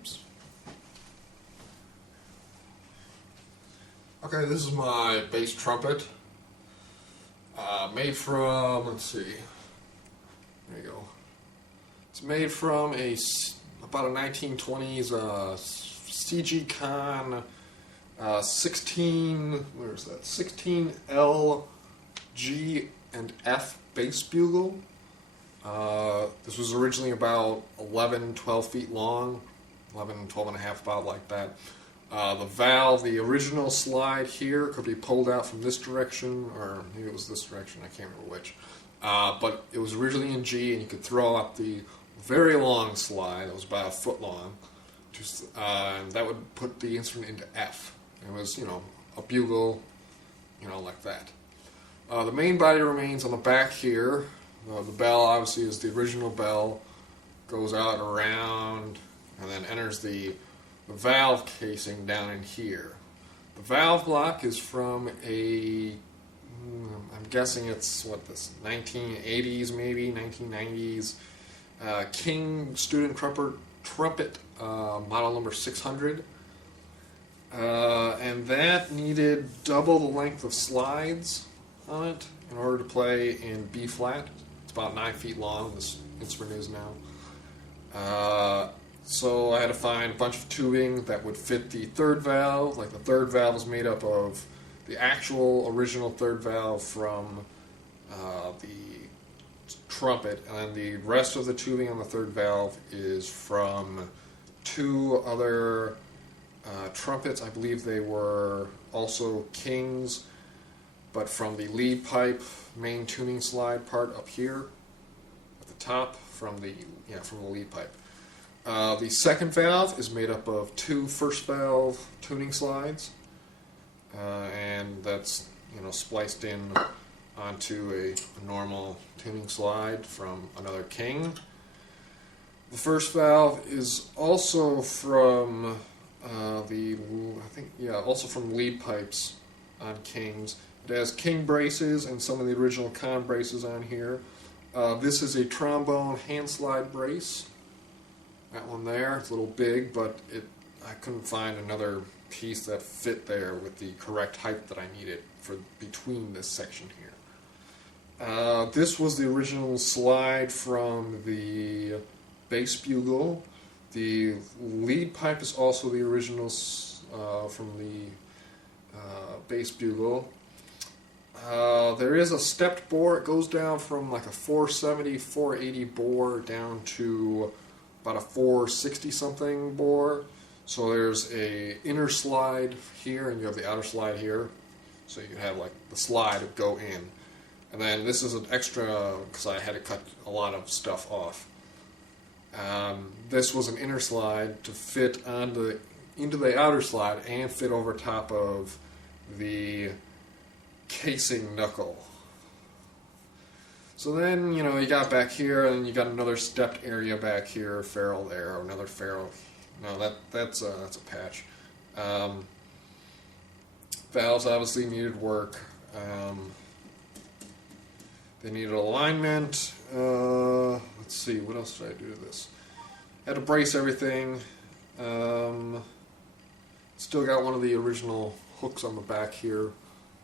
Oops. Okay, this is my bass trumpet. Made from, let's see, there you go. It's made from about a 1920s CG Conn 16L G and F Bass Bugle. This was originally about 11, 12 feet long, 11, 12 and a half, about like that. The valve, the original slide here, could be pulled out from this direction, or maybe it was this direction, I can't remember which. But it was originally in G, and you could throw out the very long slide, that was about a foot long, and that would put the instrument into F. It was, a bugle, like that. The main body remains on the back here. The bell, obviously, is the original bell, goes out and around, and then enters the valve casing down in here. The valve block is from I'm guessing it's, 1980s maybe, 1990s, King Student Trumpet, model number 600. And that needed double the length of slides on it in order to play in B flat. It's about 9 feet long, this instrument is now. So I had to find a bunch of tubing that would fit the third valve. Like the third valve is made up of the actual original third valve from the trumpet, and then the rest of the tubing on the third valve is from two other trumpets. I believe they were also Kings, but from the lead pipe main tuning slide part up here at the top from the lead pipe. The second valve is made up of two first valve tuning slides, and that's spliced in onto a normal tuning slide from another King. The first valve is also from also from lead pipes on Kings. It has King braces and some of the original Conn braces on here. This is a trombone hand slide brace. That one there, it's a little big, but I couldn't find another piece that fit there with the correct height that I needed for between this section here. This was the original slide from the Bass Bugle. The lead pipe is also the original from the Bass Bugle. There is a stepped bore. It goes down from like a 470, 480 bore down to about a 460 something bore. So there's a inner slide here, and you have the outer slide here. So you have like the slide would go in, and then this is an extra because I had to cut a lot of stuff off. This was an inner slide to fit into the outer slide and fit over top of the casing knuckle. So then, you got back here, and you got another stepped area back here, ferrule there, or another ferrule. No, that's a patch. Valves obviously needed work. They needed alignment. Let's see, what else did I do to this? Had to brace everything. Still got one of the original hooks on the back here.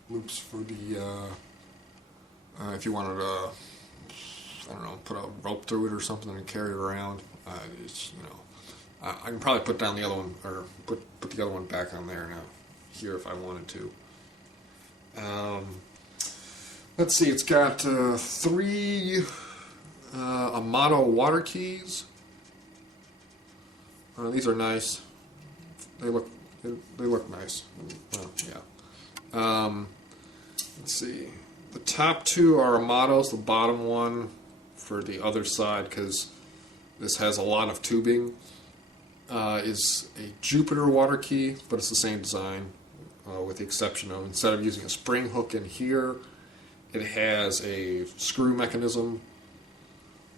Loops for the, if you wanted to, put a rope through it or something and carry it around. I can probably put down the other one, or put the other one back on there now, here if I wanted to. Let's see, it's got 3 Amato water keys. These are nice. They look nice. Yeah. Let's see. The top 2 are Amatos. The bottom one for the other side, because this has a lot of tubing, is a Jupiter water key, but it's the same design, with the exception of instead of using a spring hook in here, it has a screw mechanism.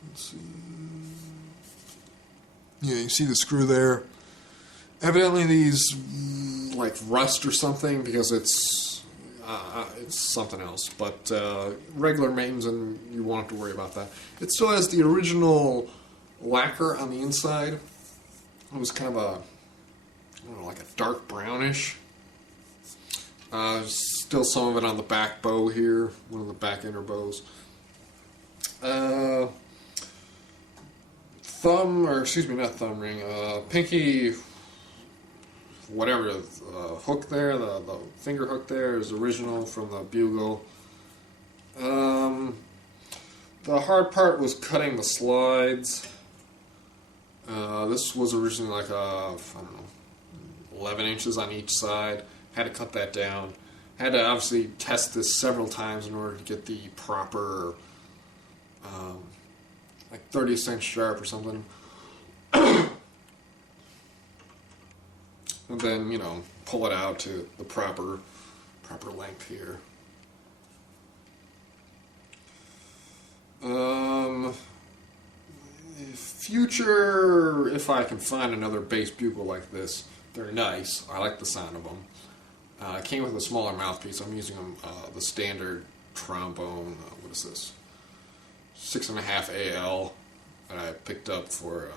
Let's see. Yeah, you see the screw there. Evidently these like rust or something because it's something else. But regular maintenance, and you won't have to worry about that. It still has the original lacquer on the inside. It was kind of a, I don't know, like a dark brownish. Still some of it on the back bow here, one of the back inner bows. Pinky, whatever, hook there, the finger hook there is original from the bugle. The hard part was cutting the slides. This was originally like I don't know, 11 inches on each side. Had to cut that down. Had to obviously test this several times in order to get the proper, like 30th sharp or something. And then, you know, pull it out to the proper length here. Future, if I can find another bass bugle like this, they're nice. I like the sound of them. It came with a smaller mouthpiece. I'm using the standard trombone. What is this? 6.5 AL that I picked up for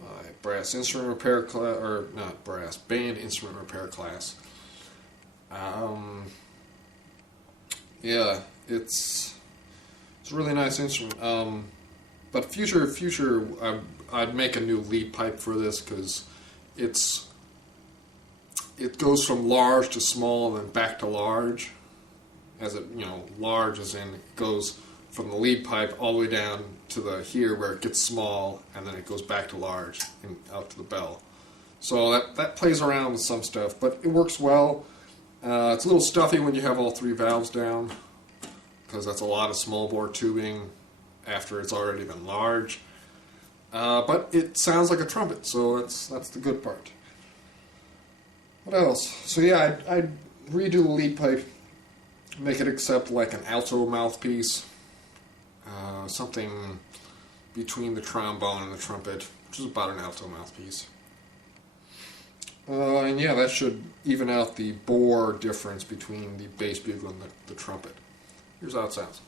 my brass instrument repair class, or not brass, band instrument repair class. Yeah, it's a really nice instrument. But future, I'd make a new lead pipe for this because it goes from large to small and then back to large. As it, you know, large as in it goes from the lead pipe all the way down to the here where it gets small and then it goes back to large and out to the bell. So that plays around with some stuff, but it works well. It's a little stuffy when you have all 3 valves down because that's a lot of small bore tubing after it's already been large. But it sounds like a trumpet, so that's the good part. What else? So yeah, I'd redo the lead pipe, make it accept like an alto mouthpiece, something between the trombone and the trumpet, which is about an alto mouthpiece. And yeah, that should even out the bore difference between the bass bugle and the trumpet. Here's how it sounds.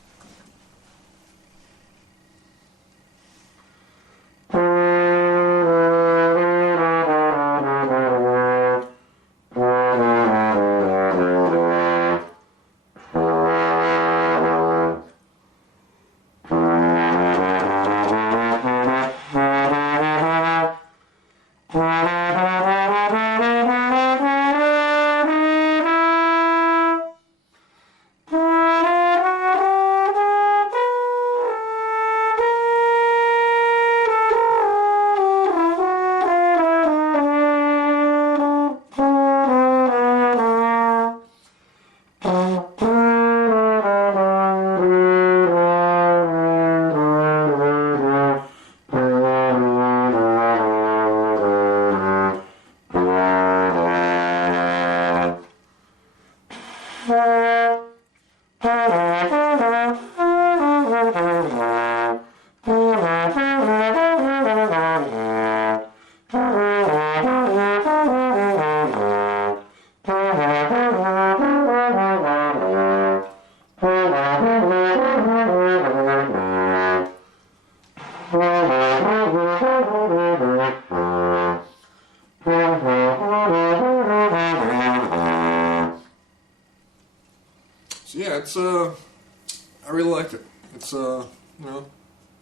I really liked it. It's you know,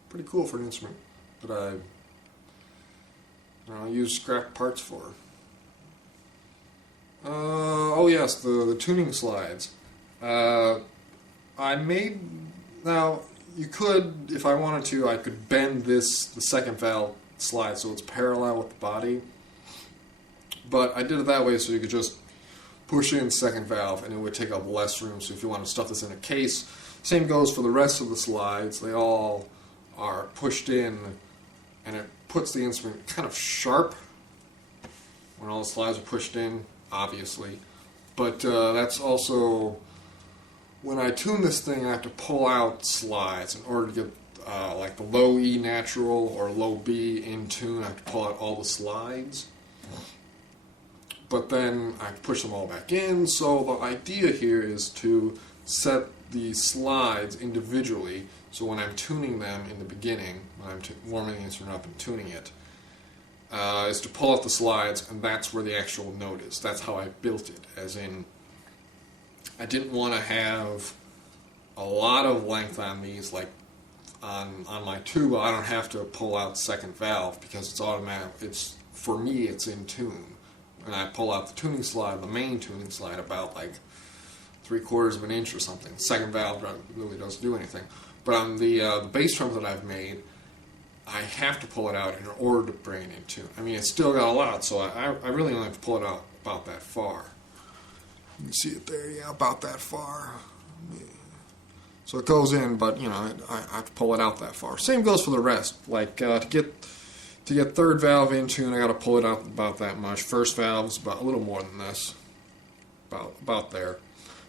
pretty cool for an instrument that I use scrap parts for. Oh yes, the tuning slides. I made, now you could, if I wanted to, I could bend the second valve slide so it's parallel with the body. But I did it that way so you could just push in second valve and it would take up less room. So if you want to stuff this in a case, same goes for the rest of the slides. They all are pushed in and it puts the instrument kind of sharp when all the slides are pushed in, obviously. But that's also, when I tune this thing, I have to pull out slides in order to get like the low E natural or low B in tune. I have to pull out all the slides. But then I push them all back in. So the idea here is to set the slides individually. So when I'm tuning them in the beginning, when I'm warming the instrument up and tuning it, is to pull out the slides, and that's where the actual note is. That's how I built it, as in, I didn't want to have a lot of length on these, like on my tuba. I don't have to pull out second valve because it's automatic. For me, it's in tune. And I pull out the tuning slide, the main tuning slide, about like 3/4 of an inch or something. The second valve really doesn't do anything. But on the bass drum that I've made, I have to pull it out in order to bring it in tune. I mean, it's still got a lot, so I really only have to pull it out about that far. You can see it there, yeah, about that far. So it goes in, but you know, I have to pull it out that far. Same goes for the rest. Like to get third valve in tune, I got to pull it out about that much. First valve's about a little more than this, about there.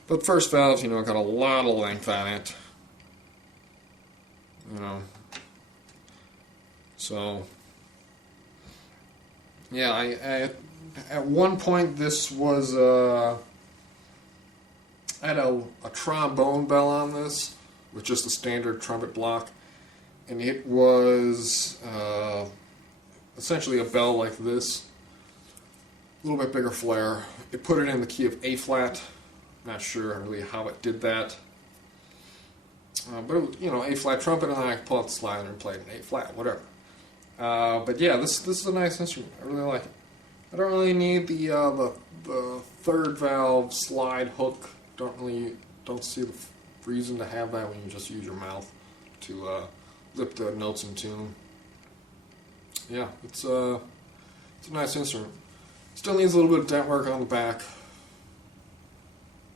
But first valve, you know, got a lot of length on it. You know, so yeah, I at one point this was I had a trombone bell on this with just a standard trumpet block, and it was essentially a bell like this, a little bit bigger flare. It put it in the key of A flat. Not sure really how it did that. But it was, you know, A flat trumpet, and then I could pull out the slider and play it in A flat, whatever. But yeah, this is a nice instrument. I really like it. I don't really need the third valve slide hook. Don't see the reason to have that when you just use your mouth to lip the notes in tune. Yeah, it's a nice instrument. Still needs a little bit of dent work on the back,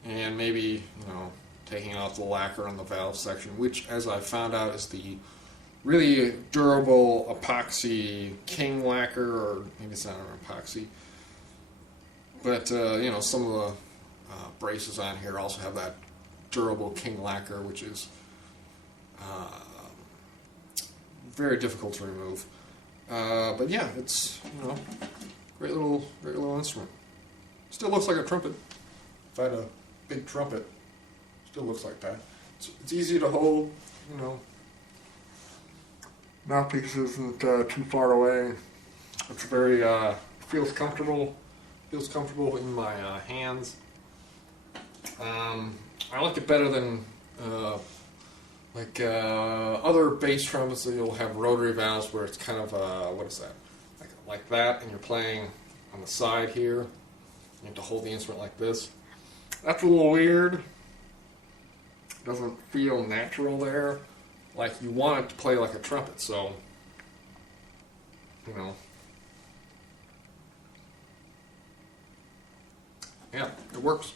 and maybe, you know, taking off the lacquer on the valve section, which, as I found out, is the really durable epoxy king lacquer, or maybe it's not an epoxy. But, you know, some of the braces on here also have that durable king lacquer, which is very difficult to remove. But yeah, it's, you know, great little instrument. Still looks like a trumpet. If I had a big trumpet, still looks like that. It's easy to hold, you know. Mouthpiece isn't too far away. It's very feels comfortable. Feels comfortable in my hands. I like it better than other bass trumpets that you'll have rotary valves where it's kind of what is that? Like that, and you're playing on the side here. You have to hold the instrument like this. That's a little weird. It doesn't feel natural there. Like you want it to play like a trumpet, so you know. Yeah, it works.